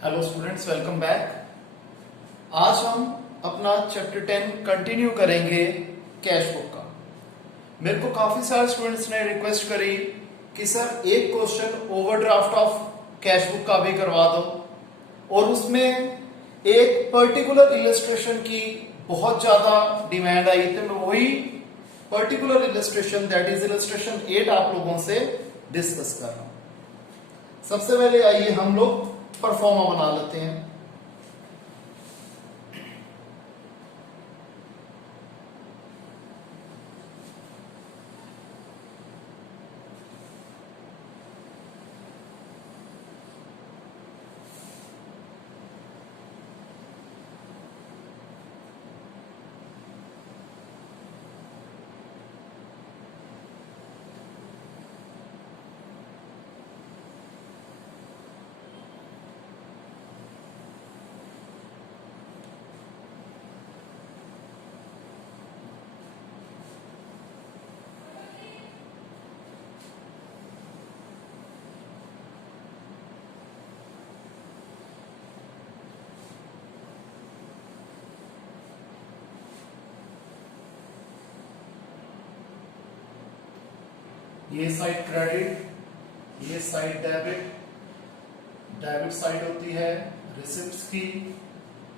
Hello students, welcome back. आज हम अपना चैप्टर 10 कंटिन्यू करेंगे कैश बुक का। मेरे को काफी सारे स्टूडेंट्स ने रिक्वेस्ट करी कि सर एक question overdraft of cash book का भी करवा दो, और उसमें एक पर्टिकुलर इलस्ट्रेशन की बहुत ज्यादा डिमांड आई, तो मैं वही particular illustration that is illustration 8 आप लोगों से डिस्कस कर रहा हूं। सबसे पहले आइए हम लोग परफॉर्मा बना लेते हैं। ये साइड क्रेडिट, ये साइड डेबिट। डेबिट साइड होती है रिसिप्ट्स की,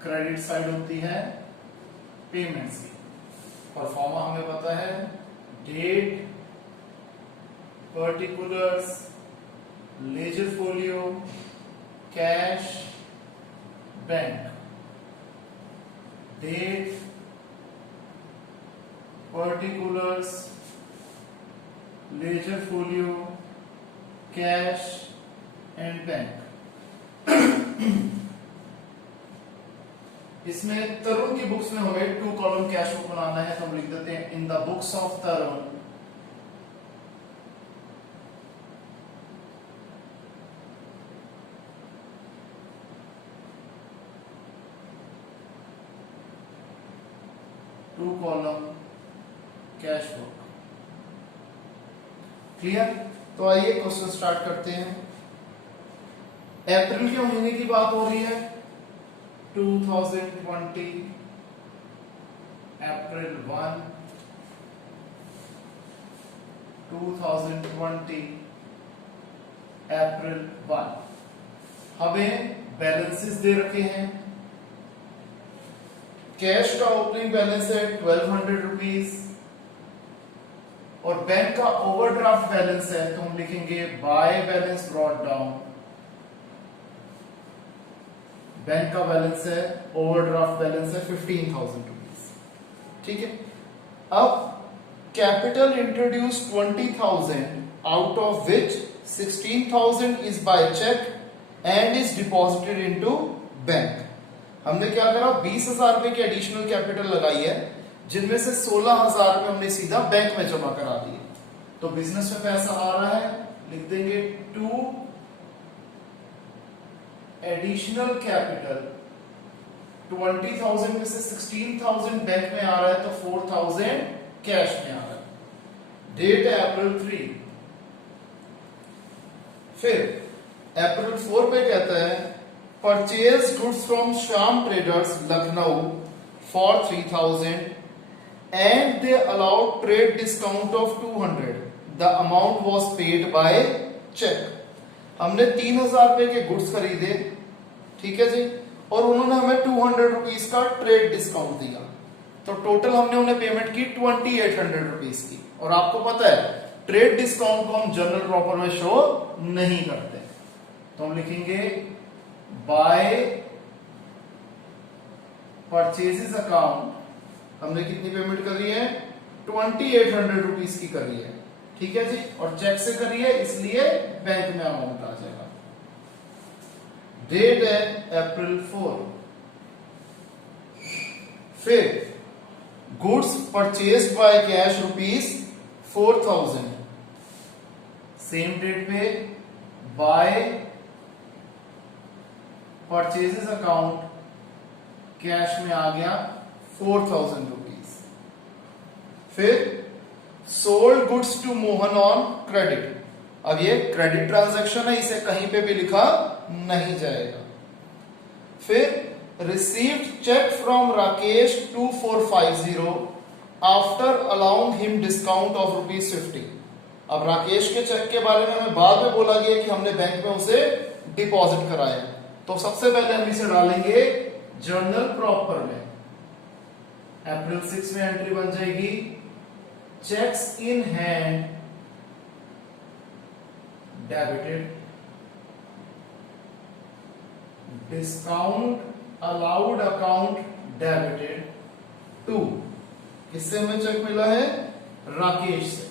क्रेडिट साइड होती है पेमेंट्स की। परफॉर्मा हमें पता है date, particulars, ledger folio, cash, bank. Date, particulars, ledger folio, cash and bank. इसमें तरुण की बुक्स में हमें 2 कॉलम कैश बुक बनाना है, तो हम लिख देते हैं in the books of Tarun two column cash book. Clear? तो आइए क्वेश्चन स्टार्ट करते हैं। अप्रैल के महीने की बात हो रही है, 2020 अप्रैल 1, 2020 अप्रैल 1। हमें बैलेंसेस दे रखे हैं। कैश का ओपनिंग बैलेंस है 1200 रुपीज और बैंक का ओवरड्राफ्ट बैलेंस है, तो हम लिखेंगे by balance brought down. Bank का बैलेंस है, ओवरड्राफ्ट बैलेंस है 15,000 रुपीज। ठीक है। अब capital introduce 20,000, out of which 16,000 is by cheque and is deposited into bank. हमने क्या करा, 20,000 रुपए की एडिशनल कैपिटल लगाई है, जिनमें से 16,000 रुपए हमने सीधा बैंक में जमा करा दिए। तो बिजनेस में पैसा आ रहा है, लिख देंगे टू एडिशनल कैपिटल। 20,000 में से 16,000 बैंक में आ रहा है, तो 4,000 कैश में आ रहा है। डेट है अप्रैल 3। फिर अप्रैल 4 पे कहता है purchase goods from Shyam traders Lucknow for 3,000 and they allowed trade discount of 200. The amount was paid by check. हमने 3,000 रुपए के गुड्स खरीदे, ठीक है जी, और उन्होंने हमें 200 रुपीज का ट्रेड डिस्काउंट दिया, तो टोटल हमने उन्हें पेमेंट की 2,800 रुपीज की। और आपको पता है ट्रेड डिस्काउंट को हम जनरल प्रॉपर में शो नहीं करते, तो हम लिखेंगे बाय परचेजेस अकाउंट हमने कितनी पेमेंट करी है, 2,800 रुपीज की करी है। ठीक है जी, और चेक से करी है, इसलिए बैंक में अमाउंट आ जाएगा। डेट है अप्रैल 4। फिर goods purchased by cash rupees 4,000, same date पे बाय परचेजेस अकाउंट कैश में आ गया 4,000 रुपीज। फिर sold goods to Mohan on credit. अब ये क्रेडिट ट्रांजैक्शन है, इसे कहीं पे भी लिखा नहीं जाएगा। फिर received cheque from Rakesh 2450 after allowing him discount of ₹50। अब राकेश के चेक के बारे में हमें बाद में बोला गया कि हमने बैंक में उसे डिपॉजिट कराया, तो सबसे पहले हम इसे डालेंगे जर्नल प्रॉपर में। अप्रैल 6 में एंट्री बन जाएगी cheques in hand debited, discount allowed account debited to, किससे हमें चेक मिला है? राकेश से।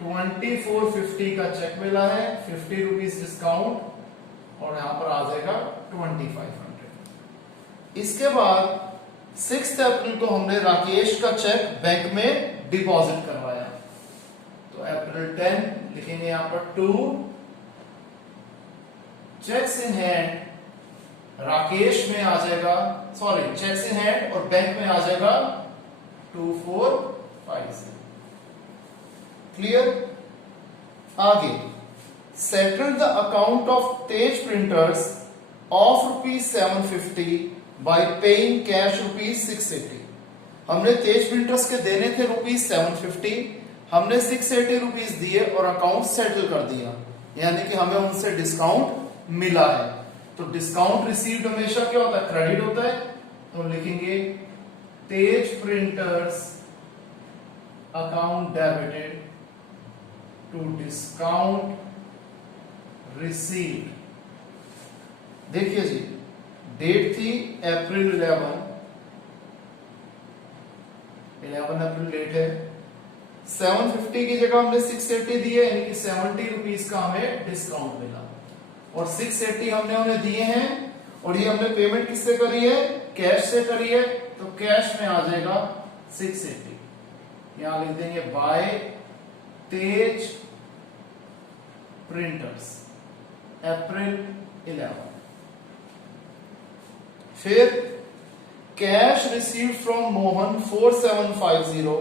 2450 का चेक मिला है, 50 रुपीज डिस्काउंट और यहां पर आ जाएगा 2500। इसके बाद 6 अप्रैल को हमने राकेश का चेक बैंक में डिपॉजिट करवाया, तो अप्रैल 10 लिखेंगे यहां पर 2 चेक्स इन हैंड राकेश में आ जाएगा, सॉरी चेक्स इन हैंड और बैंक में आ जाएगा 2450। क्लियर? आगे settle the account of Tej printers of ₹750 bye paying cash ₹680। हमने तेज प्रिंटर्स के देने थे ₹750, हमने 680 रुपीज दिए और अकाउंट सेटल कर दिया, यानी कि हमें उनसे डिस्काउंट मिला है। तो डिस्काउंट रिसीव्ड हमेशा क्या होता है? क्रेडिट होता है, तो लिखेंगे Tej printers account debited to discount received. देखिए जी, डेट थी अप्रैल 11 अप्रैल डेट है, 750 की जगह हमने 680 दिए, यानी कि 70 रुपीज का हमें डिस्काउंट मिला और 680 हमने उन्हें दिए हैं और ये हमने पेमेंट किससे करी है? कैश से करी है, तो कैश में आ जाएगा 680। यहां लिख देंगे बाय तेज प्रिंटर्स अप्रैल 11। फिर cash received from Mohan 4750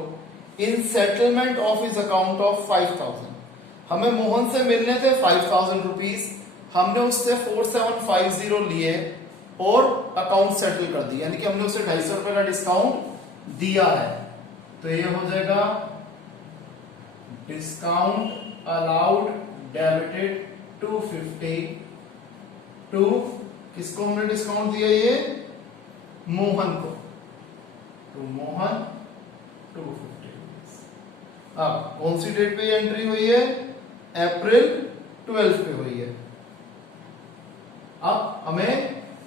in settlement of his account of 5000। हमें मोहन से मिलने थे 5000 रुपीज, हमने उससे 4750 लिए और अकाउंट सेटल कर दिया, यानी कि हमने उसे 250 रुपए का डिस्काउंट दिया है, तो ये हो जाएगा डिस्काउंट अलाउड डेबिटेड 250 टू, किसको हमने डिस्काउंट दिया? ये मोहन को, तो मोहन 250 रुपीज। अब कौन सी डेट पे एंट्री हुई है? अप्रैल 12 पे हुई है। अब हमें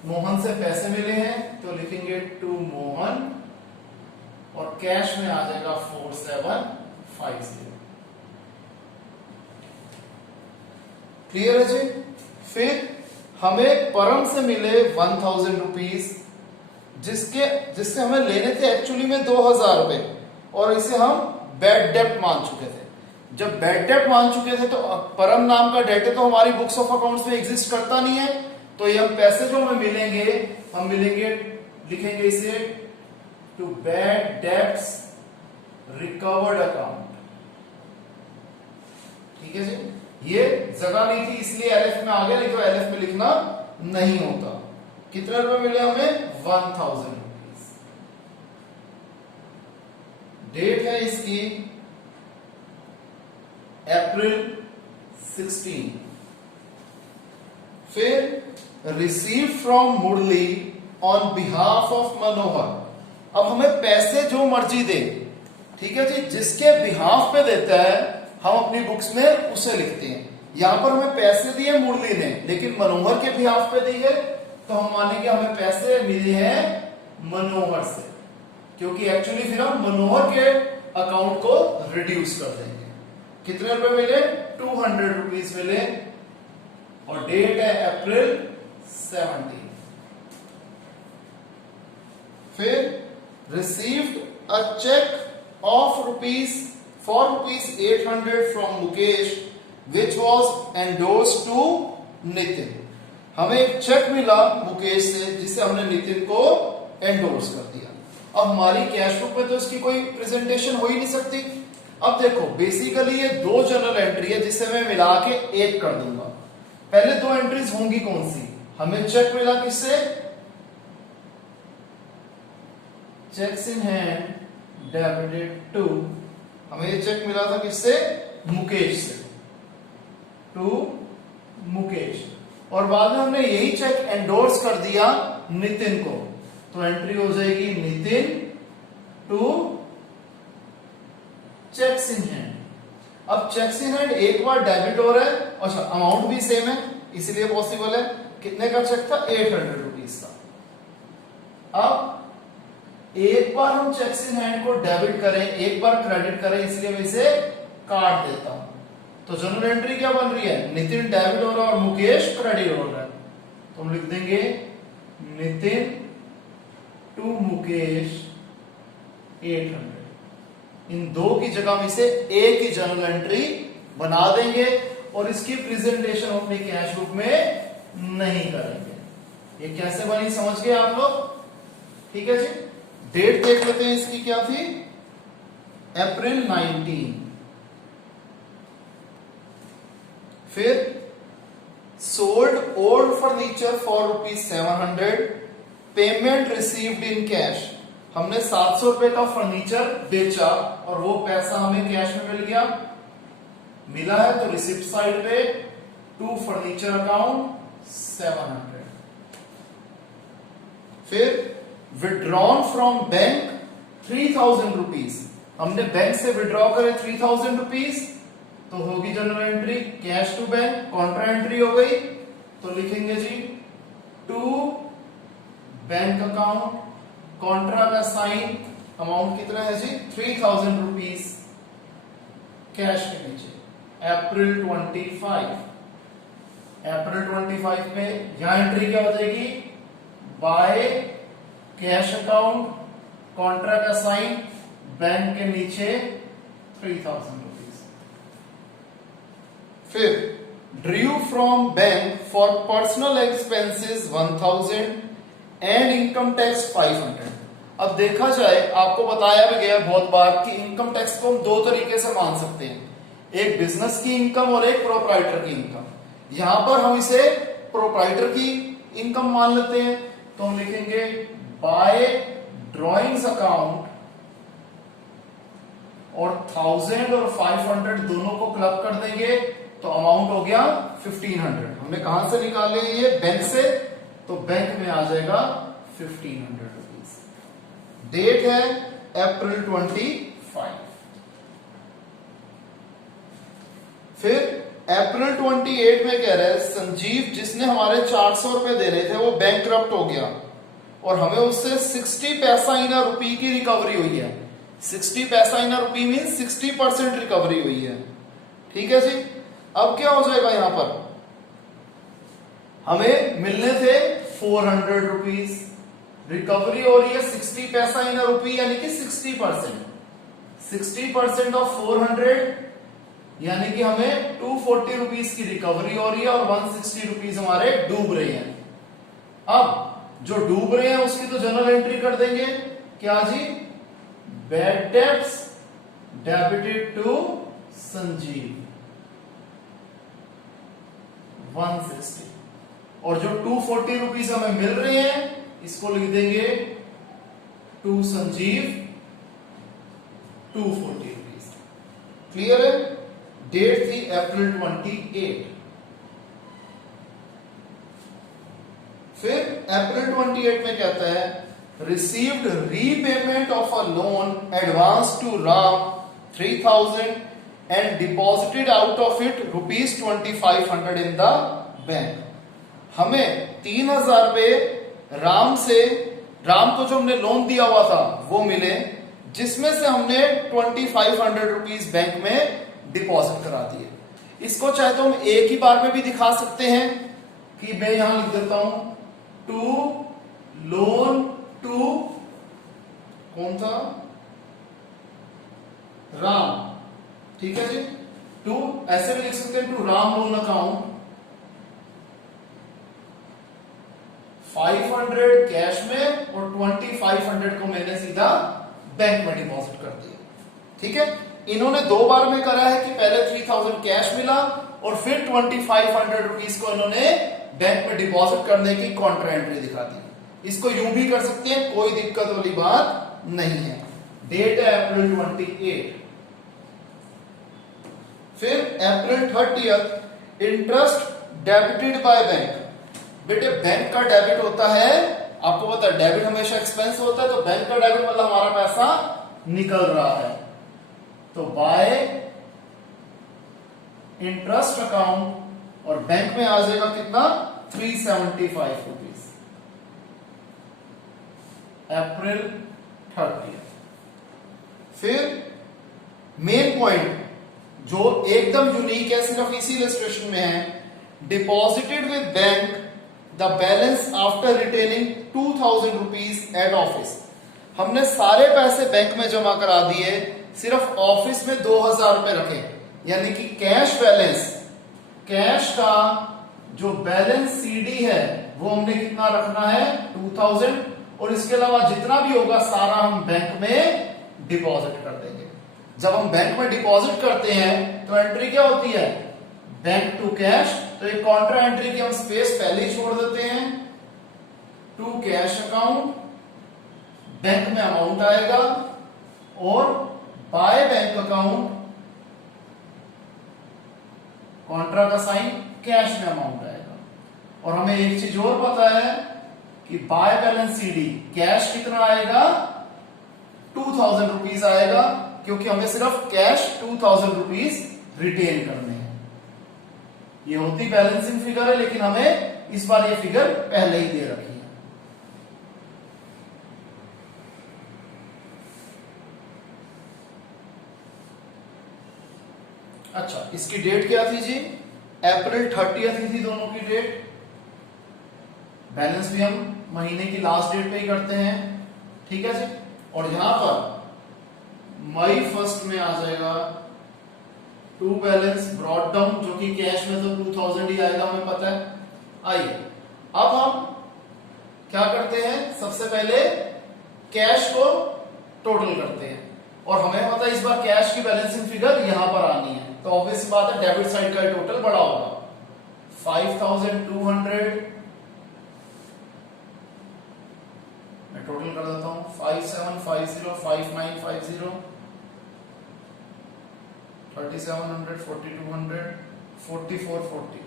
मोहन से पैसे मिले हैं, तो लिखेंगे टू मोहन और कैश में आ जाएगा 4750। क्लियर है जी? फिर हमें परम से मिले 1000 रुपीज, जिससे हमें लेने थे एक्चुअली में 2000 रुपए और इसे हम बैड डेप्ट मान चुके थे। जब बैड डेप्ट मान चुके थे तो परम नाम का डेट तो हमारी बुक्स ऑफ अकाउंट्स में एग्जिस्ट करता नहीं है, तो ये हम पैसे जो हमें मिलेंगे, हम मिलेंगे, लिखेंगे इसे to bad debts recovered account. ठीक है जी? ये जगह नहीं थी इसलिए एलएफ में आ गया, नहीं तो एलएफ में लिखना नहीं होता। कितने रुपए मिले हमें? 1000 रुपीज। डेट है इसकी अप्रैल 16। फिर receive from Murli on behalf of Manohar. अब हमें पैसे जो मर्जी दे, ठीक है जी, जिसके बिहाफ पे देता है हम अपनी बुक्स में उसे लिखते हैं। यहां पर हमें पैसे दिए मुरली ने, लेकिन मनोहर के बिहाफ पे दी है, तो हम मानेंगे हमें पैसे मिले हैं मनोहर से, क्योंकि एक्चुअली फिर हम मनोहर के अकाउंट को रिड्यूस कर देंगे। कितने रुपए मिले? 200 रुपीज मिले और डेट है अप्रैल 17। फिर received a cheque of ₹800 from Mukesh which was endorsed to Nitin. हमें एक चेक मिला मुकेश से जिसे हमने नितिन को एंडोर्स कर दिया। अब हमारी कैश बुक में तो इसकी कोई प्रेजेंटेशन हो ही नहीं सकती। अब देखो बेसिकली ये 2 जर्नल एंट्री है जिसे मैं मिला के एक कर दूंगा। पहले दो एंट्रीज होंगी कौन सी? हमें चेक मिला किससे? Cheques in hand debited to, हमें ये चेक मिला था किससे? मुकेश से, टू मुकेश। और बाद में हमने यही चेक एंडोर्स कर दिया नितिन को, तो एंट्री हो जाएगी Nitin to cheques in hand. अब चेक्स इन हैंड एक बार डेबिट हो रहा है, अच्छा अमाउंट भी सेम है इसलिए पॉसिबल है। कितने का चेक था? 800 रुपीज का। अब एक बार हम चेक्स इन हैंड को डेबिट करें, एक बार क्रेडिट करें, इसलिए मैं इसे काट देता हूं। तो जनरल एंट्री क्या बन रही है? नितिन डेबिट हो रहा है और मुकेश क्रेडिट हो रहा है, तो हम लिख देंगे नितिन टू मुकेश 800। इन दो की जगह में से एक ही जनरल एंट्री बना देंगे और इसकी प्रेजेंटेशन अपने कैश बुक में नहीं करेंगे। ये कैसे बनी समझ गए आप लोग? ठीक है जी। डेट देख लेते हैं इसकी क्या थी? अप्रैल 19। फिर sold old furniture for ₹700, payment received in cash. हमने 700 रुपए का फर्नीचर बेचा और वो पैसा हमें कैश में मिल गया, मिला है तो रिसिप्ट साइड पे टू फर्नीचर अकाउंट 700। फिर विड्रॉन फ्रॉम बैंक 3000 रुपीज, हमने बैंक से विड्रॉ करे 3000 रुपीज, तो होगी journal entry cash to bank, contra entry हो गई, तो लिखेंगे जी टू बैंक अकाउंट, कॉन्ट्रा का साइन, अमाउंट कितना है जी? 3000 रुपीज कैश के नीचे। अप्रैल 25, अप्रैल 25 में यहां एंट्री क्या हो जाएगी? बाय कैश अकाउंट, कॉन्ट्रा का साइन, बैंक के नीचे 3000 रुपीज। फिर Drew from bank for personal expenses 1000 and income tax 500। अब देखा जाए, आपको बताया भी गया बहुत बार कि इनकम टैक्स को हम दो तरीके से मान सकते हैं, एक बिजनेस की इनकम और एक प्रोप्राइटर की इनकम। यहां पर हम इसे प्रोप्राइटर की इनकम मान लेते हैं, तो हम लिखेंगे बाय ड्रॉइंग्स अकाउंट, और 1000 और 500 दोनों को क्लब कर देंगे तो अमाउंट हो गया 1500। हमने कहां से निकाले ये? बैंक से, तो बैंक में आ जाएगा 1500 रुपीज। डेट है अप्रैल 25। फिर अप्रैल 28 में कह रहे हैं संजीव, जिसने हमारे 400 रुपए दे रहे थे, वो बैंकक्रप्ट हो गया और हमें उससे 60 पैसा इन रुपी की रिकवरी हुई है। 60 पैसा इन रुपी मीन 60% रिकवरी हुई है। ठीक है जी। अब क्या हो जाएगा? यहां पर हमें मिलने थे 400 रुपीज, रिकवरी हो रही है 60 पैसा इन रुपी, यानी कि 60%। 60% ऑफ 400 यानी कि हमें 240 रुपीज की रिकवरी हो रही है और 160 रुपीज हमारे डूब रहे हैं। अब जो डूब रहे हैं उसकी तो जनरल एंट्री कर देंगे, क्या जी? Bad debts debited to Sanjeev 160, और जो 240 रुपीज हमें मिल रहे हैं इसको लिख देंगे टू संजीव 240 रुपीज। क्लियर है? डेट थी अप्रैल 28। फिर अप्रैल 28 में कहता है received repayment of a loan advance to Ram 3000 and deposited out of it ₹2500 in the bank. हमें 3000 रुपए राम को जो हमने लोन दिया हुआ था वो मिले, जिसमें से हमने 2500 रुपीज बैंक में डिपॉजिट करा दिए। इसको चाहे तो हम एक ही बार में भी दिखा सकते हैं कि मैं यहां लिख देता हूं टू लोन टू कौन था? राम। ठीक है जी। टू ऐसे भी लिख सकते हैं to Ram loan account 500 cash में और 2500 को मैंने सीधा बैंक में डिपॉजिट कर दिया। ठीक है, इन्होंने दो बार में करा है कि पहले 3000 कैश मिला और फिर 2500 रुपीज को इन्होंने बैंक में डिपॉजिट करने की कॉन्ट्रा एंट्री दिखा दी। इसको यूं भी कर सकते हैं, कोई दिक्कत वाली बात नहीं है। डेट है अप्रैल 28। फिर अप्रैल 30th interest debited by bank. बेटे बैंक का डेबिट होता है, आपको पता है डेबिट हमेशा एक्सपेंस होता है, तो बैंक का डेबिट मतलब हमारा पैसा निकल रहा है, तो बाय इंटरेस्ट अकाउंट और बैंक में आ जाएगा कितना 375 रुपीज अप्रैल 30। फिर मेन पॉइंट जो एकदम यूनिक है, सिर्फ इसी इलस्ट्रेशन में है, deposited with bank the balance after retaining 2000 rupees at office. हमने सारे पैसे बैंक में जमा करा दिए, सिर्फ ऑफिस में 2000 रुपए रखे, यानी कि कैश बैलेंस, कैश का जो बैलेंस सीडी है वो हमने कितना रखना है 2000, और इसके अलावा जितना भी होगा सारा हम बैंक में डिपॉजिट कर देंगे। जब हम बैंक में डिपॉजिट करते हैं तो एंट्री क्या होती है, बैंक टू कैश, तो एक कॉन्ट्रा एंट्री की हम स्पेस पहले ही छोड़ देते हैं, टू कैश अकाउंट, बैंक में अमाउंट आएगा, और बाय बैंक अकाउंट, कॉन्ट्रा का साइन, कैश में अमाउंट आएगा। और हमें एक चीज और पता है कि बाय बैलेंस सीडी कैश कितना आएगा 2000 रुपीज आएगा, क्योंकि हमें सिर्फ कैश 2000 रुपीज रिटेन करने हैं। ये होती बैलेंसिंग फिगर है, लेकिन हमें इस बार ये फिगर पहले ही दे रखी है। अच्छा, इसकी डेट क्या थी जी, अप्रैल 30 थी दोनों की डेट। बैलेंस भी हम महीने की लास्ट डेट पे ही करते हैं, ठीक है जी। और यहां पर मई 1 में आ जाएगा टू बैलेंस ब्रॉट डाउन, जो कि कैश में तो 2000 ही आएगा, हमें पता है। आइए अब हम क्या करते हैं, सबसे पहले कैश को टोटल करते हैं, और हमें पता है इस बार कैश की बैलेंसिंग फिगर यहां पर आनी है, तो ऑब्वियस बात है डेबिट साइड का टोटल बड़ा होगा। 5200 मैं टोटल कर देता हूं, 5750, 5950, 3700, 4200, 4440,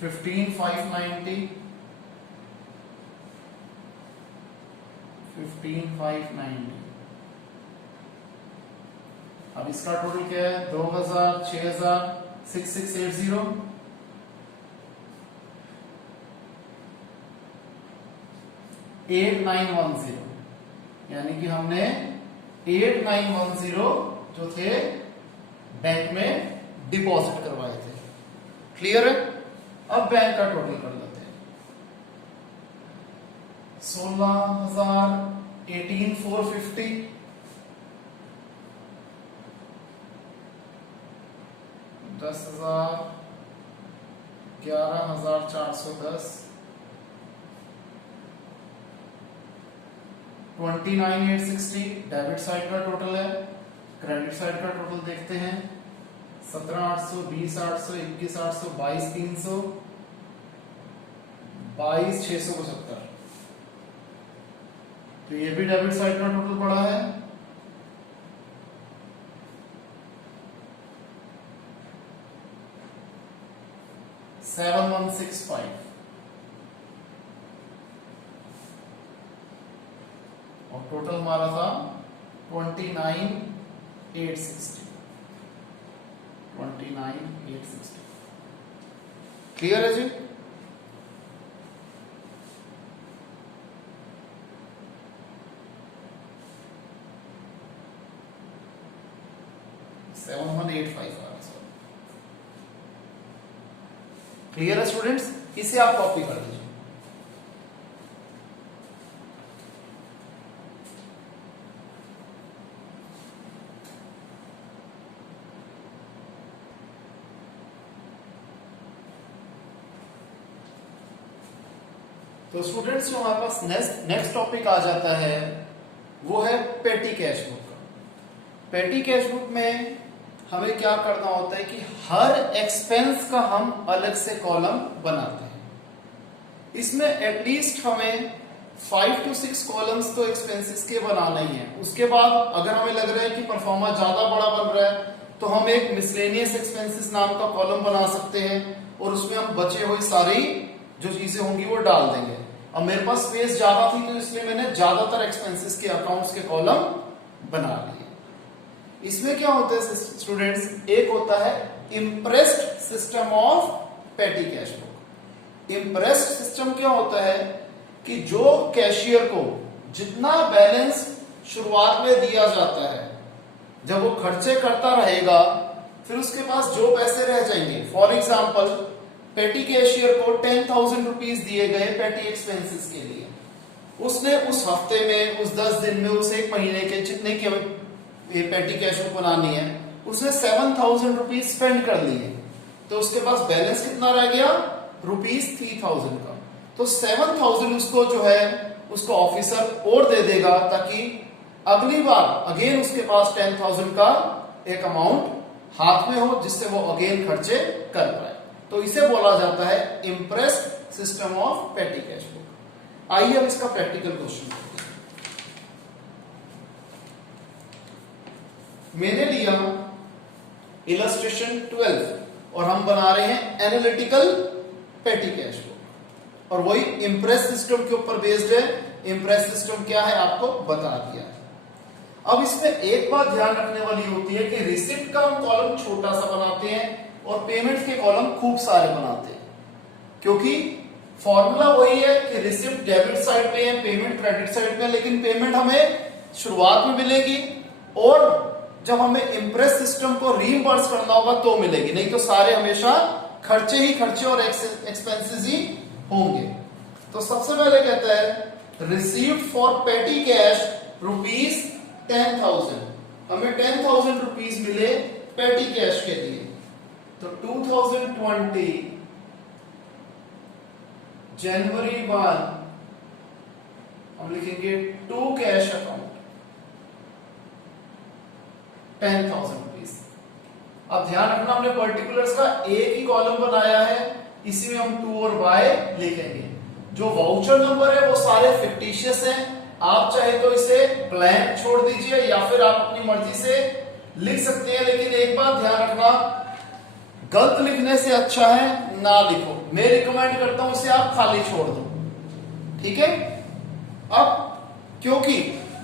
15590, 15590। अब इसका टोटल क्या है 2000, 6000, 6680, 8910, यानी कि हमने 8910 जो थे बैंक में डिपॉजिट करवाए थे। क्लियर है? अब बैंक का टोटल कर लेते हैं। 16,000, 18,450, 10,000, 11,410, 29,860 डेबिट साइड का टोटल है। क्रेडिट साइड का टोटल देखते हैं, 17,800, 20,800, 21,800, 22,300, 22,675, तो ये भी डेबिट साइड का टोटल पड़ा है। $7,165, और टोटल हमारा था 29,860, 29,860। क्लियर है जी? क्लियर है स्टूडेंट्स? इसे आप कॉपी कर लीजिए। तो स्टूडेंट्स जो हमारे पास नेक्स्ट टॉपिक आ जाता है वो है पेटी कैश बुक का। पेटी कैश बुक में हमें क्या करना होता है कि हर एक्सपेंस का हम अलग से कॉलम बनाते हैं। इसमें एटलीस्ट हमें 5 to 6 कॉलम्स तो एक्सपेंसेस के बनाना ही है। उसके बाद अगर हमें लग रहा है कि परफॉर्मा ज्यादा बड़ा बन रहा है तो हम एक मिसलेनियस एक्सपेंसेस नाम का कॉलम बना सकते हैं और उसमें हम बचे हुए सारी जो चीजें होंगी वो डाल देंगे। अब मेरे पास स्पेस ज्यादा थी तो इसलिए मैंने ज्यादातर एक्सपेंसेस के अकाउंट्स के कॉलम बना लिए। इसमें क्या होता है स्टूडेंट्स, एक होता है इम्प्रेस्ड सिस्टम ऑफ पेटी कैश बुक। इम्प्रेस्ड सिस्टम क्या होता है कि जो कैशियर को जितना बैलेंस शुरुआत में दिया जाता है, जब वो खर्चे करता रहेगा फिर उसके पास जो पैसे रह जाएंगे, फॉर एग्जाम्पल पेटी कैशियर को 10,000 रुपीज दिए गए पेटी एक्सपेंसेस के लिए। उसने उस हफ्ते में, उस 10 दिन में, उस एक महीने के जितने की पेटी कैश बुक बनानी है, उसने 7,000 रुपीज स्पेंड कर लिए। तो उसके पास बैलेंस कितना रह गया, ₹3,000 का। तो 7,000 उसको जो है उसको ऑफिसर और दे देगा ताकि अगली बार अगेन उसके पास 10,000 का एक अमाउंट हाथ में हो जिससे वो अगेन खर्चे कर पाए। तो इसे बोला जाता है इम्प्रेस्ड सिस्टम ऑफ पेटी कैश बुक। आइए अब इसका प्रैक्टिकल क्वेश्चन करते हैं। मैंने लिया इलस्ट्रेशन 12 और हम बना रहे हैं एनालिटिकल पेटी कैश बुक और वही इम्प्रेस सिस्टम के ऊपर बेस्ड है। इम्प्रेस सिस्टम क्या है आपको बता दिया। अब इसमें एक बात ध्यान रखने वाली होती है कि रिसिप्ट का हम कॉलम छोटा सा बनाते हैं और पेमेंट के कॉलम खूब सारे बनाते हैं, क्योंकि फॉर्मूला वही है कि रिसिप्ट डेबिट साइड पे है, पेमेंट क्रेडिट साइड पे है, लेकिन पेमेंट हमें शुरुआत में मिलेगी और जब हमें इम्प्रेस सिस्टम को रीइंबर्स करना होगा तो मिलेगी, नहीं तो सारे हमेशा खर्चे ही खर्चे और एक्सपेंसेस ही होंगे। तो सबसे पहले कहता है रिसीव्ड फॉर पेटी कैश ₹10,000। हमें 10,000 रुपीज मिले पेटी कैश के लिए। तो 2020 जनवरी 1 हम लिखेंगे टू कैश अकाउंट 10,000 रुपीज। अब ध्यान रखना हमने पर्टिकुलर्स का एक ही कॉलम बनाया है, इसी में हम टू और बाय लिखेंगे। जो वाउचर नंबर है वो सारे फिक्टिशियस हैं, आप चाहे तो इसे ब्लैंक छोड़ दीजिए या फिर आप अपनी मर्जी से लिख सकते हैं, लेकिन एक बात ध्यान रखना गलत लिखने से अच्छा है ना लिखो। मैं रिकमेंड करता हूं इसे आप खाली छोड़ दो, ठीक है। अब क्योंकि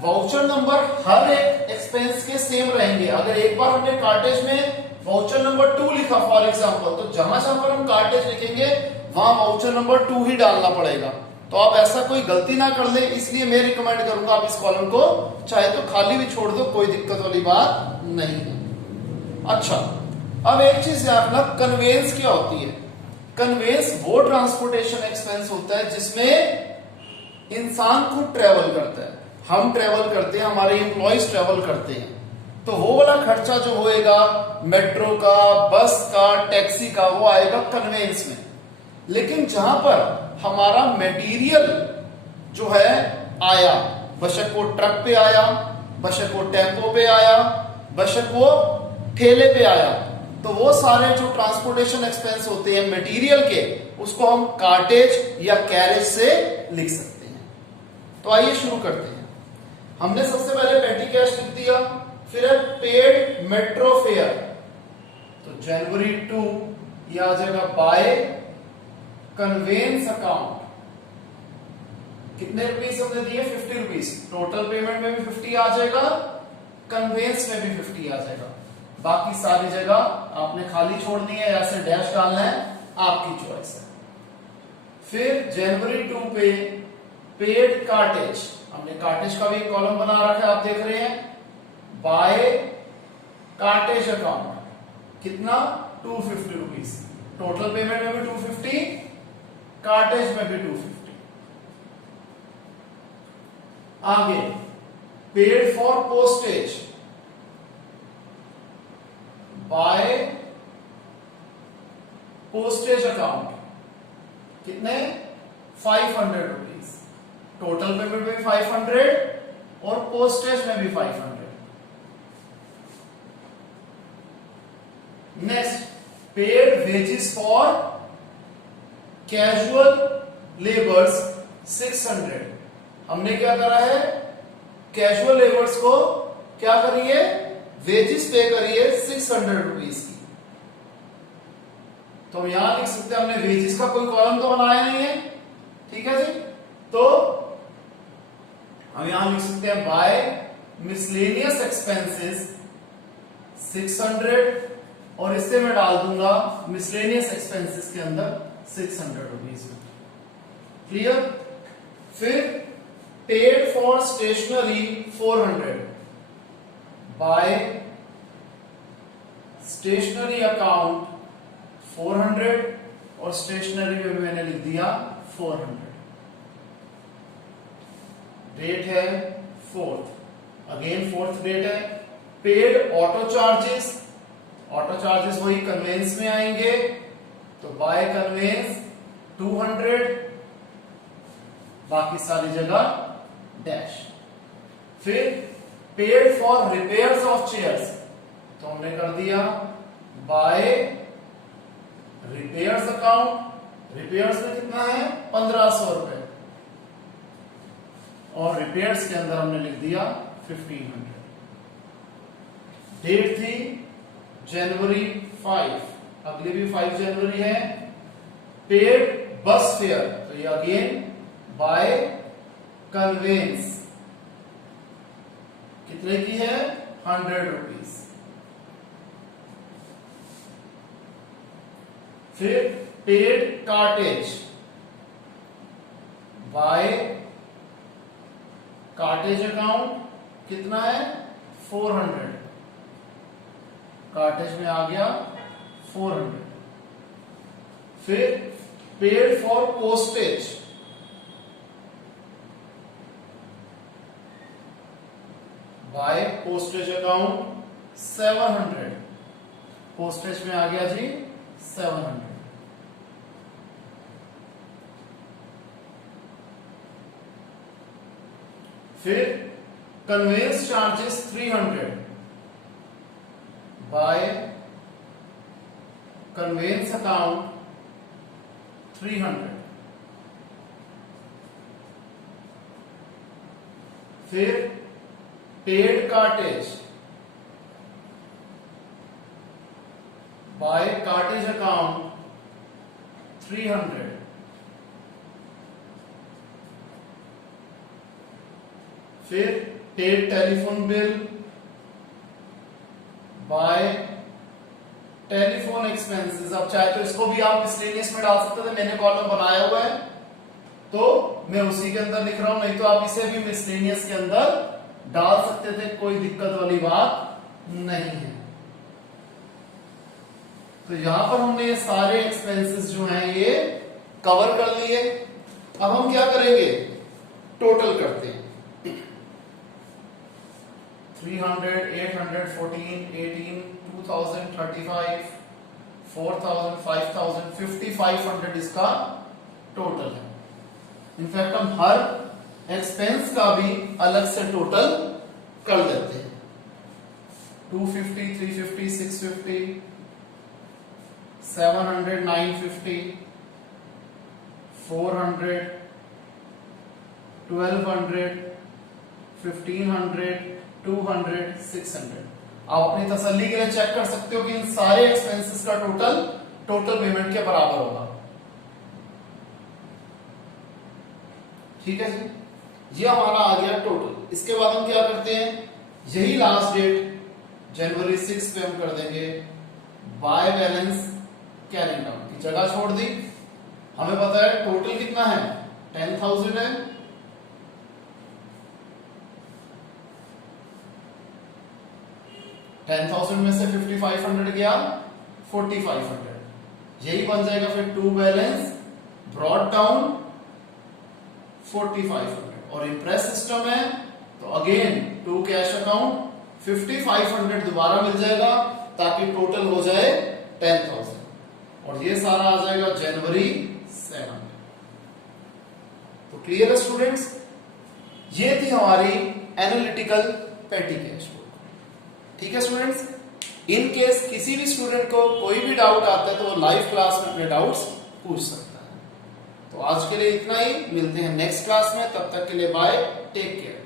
वाउचर नंबर हर एक एक्सपेंस के सेम रहेंगे, अगर एक बार हमने कार्टेज में वाउचर नंबर 2 लिखा फॉर एग्जांपल, तो जहां जहां पर हम कार्टेज लिखेंगे वहां वाउचर नंबर 2 ही डालना पड़ेगा। तो आप ऐसा कोई गलती ना कर ले, इसलिए मैं रिकमेंड करूंगा आप इस कॉलम को चाहे तो खाली भी छोड़ दो, कोई दिक्कत वाली बात नहीं है। अच्छा, अब एक चीज याद रखना, कन्वेंस क्या होती है। कन्वेंस वो ट्रांसपोर्टेशन एक्सपेंस होता है जिसमें इंसान खुद ट्रेवल करता है, हम ट्रेवल करते हैं, हमारे एम्प्लॉइज ट्रेवल करते हैं। तो वो वाला खर्चा जो होएगा मेट्रो का, बस का, टैक्सी का, वो आएगा कन्वेंस में। लेकिन जहां पर हमारा मटेरियल जो है आया, बशक वो ट्रक पे आया, बशक वो टेम्पो पे आया, बशक वो ठेले पे आया, तो वो सारे जो ट्रांसपोर्टेशन एक्सपेंस होते हैं मटेरियल के, उसको हम कार्टेज या कैरेज से लिख सकते हैं। तो आइए शुरू करते हैं। हमने सबसे पहले पेटी कैश लिख दिया, फिर है पेड मेट्रो फेयर। तो जनवरी 2 ये आ जाएगा बाय कन्वेंस अकाउंट। कितने रुपीस हमने दिए, 50 रुपीस। टोटल पेमेंट में भी 50 आ जाएगा, कन्वेंस में भी 50 आ जाएगा। बाकी सारी जगह आपने खाली छोड़नी है या फिर डैश डालना है, आपकी चॉइस है। फिर जनवरी 2 पे पेड कार्टेज, हमने कार्टेज का भी कॉलम बना रखा है, आप देख रहे हैं। बाय कार्टेज अकाउंट कितना, 250 रुपीस। टोटल पेमेंट में भी 250, कार्टेज में भी 250। आगे paid for postage, by postage account कितने, 500 रुपीज। टोटल पेमेंट में भी 500 और पोस्टेज में भी 500। Next, paid wages for casual labours 600। हमने क्या करा है, कैजुअल लेबर्स को क्या करिए, वेजेस पे करिए 600 रुपीज की। तो हम यहां लिख सकते हैं, हमने वेजेस का कोई कॉलम तो बनाया नहीं है, ठीक है जी। तो हम यहां लिख सकते हैं बाय मिसलेनियस एक्सपेंसेस 600, और इससे मैं डाल दूंगा मिसलेनियस एक्सपेंसेस के अंदर 600 रुपीज। क्लियर। फिर paid for stationery 400, by stationery account 400, और स्टेशनरी में भी मैंने लिख दिया 400। डेट है 4th, अगेन 4th डेट है। Paid auto charges, auto charges वही कन्वेंस में आएंगे, तो बाय कन्वेंस 200, बाकी सारी जगह डैश। फिर paid for repairs of chairs, तो हमने कर दिया बाय रिपेयर्स अकाउंट। रिपेयर्स में कितना है, 1500 रुपए, और रिपेयर्स के अंदर हमने लिख दिया 1500। डेट थी जनवरी 5, अगली भी 5 जनवरी है। पेड बस फेयर, तो ये अगेन बाय कन्वेंस कितने की है, 100 रुपीज। फिर paid cartage, by cartage account कितना है, 400, कार्टेज में आ गया 400। फिर paid for postage, by postage account 700, postage में आ गया जी 700। फिर conveyance charges 300, by conveyance account 300। फिर paid cartage, by cartage account 300। फिर paid telephone bill, by telephone expenses. अब चाहे तो इसको भी आप मिसलेनियस में डाल सकते थे, मैंने कॉलम बनाया हुआ है तो मैं उसी के अंदर लिख रहा हूं, नहीं तो आप इसे भी मिसलेनियस के अंदर डाल सकते थे, कोई दिक्कत वाली बात नहीं है। तो यहां पर हमने ये सारे एक्सपेंसेस जो हैं ये कवर कर लिए। अब हम क्या करेंगे, टोटल करते हैं। 300, 800, 14, 18, 2000, 35, 4000, 5000, 5500 इसका टोटल है। इनफैक्ट हम हर एक्सपेंस का भी अलग से टोटल कर देते हैं। 250, 350, 650, 700, 950, 400, 1200, 1500, 200, 600। आप अपनी तसल्ली के लिए चेक कर सकते हो कि इन सारे एक्सपेंसेस का टोटल पेमेंट के बराबर होगा। ठीक है जी, ये हमारा आ गया टोटल। इसके बाद हम क्या करते हैं, यही लास्ट डेट जनवरी 6 पे हम कर देंगे बाय बैलेंस कैरिंग डाउन की जगह छोड़ दी। हमें पता है टोटल कितना है, 10,000 है। में से 5500 गया 4500, यही बन जाएगा फिर टू बैलेंस ब्रॉड डाउन 4500। और इंप्रेस सिस्टम है तो अगेन टू कैश अकाउंट 5500 दोबारा मिल जाएगा ताकि टोटल हो जाए 10,000, और ये सारा आ जाएगा जनवरी 7। तो क्लियर है स्टूडेंट्स, ये थी हमारी एनालिटिकल पेटी कैश बुक। ठीक है स्टूडेंट्स, इन केस किसी भी स्टूडेंट को कोई भी डाउट आता है तो वो लाइव क्लास में अपने डाउट्स पूछ सकता है। तो आज के लिए इतना ही, मिलते हैं नेक्स्ट क्लास में, तब तक के लिए बाय, टेक केयर।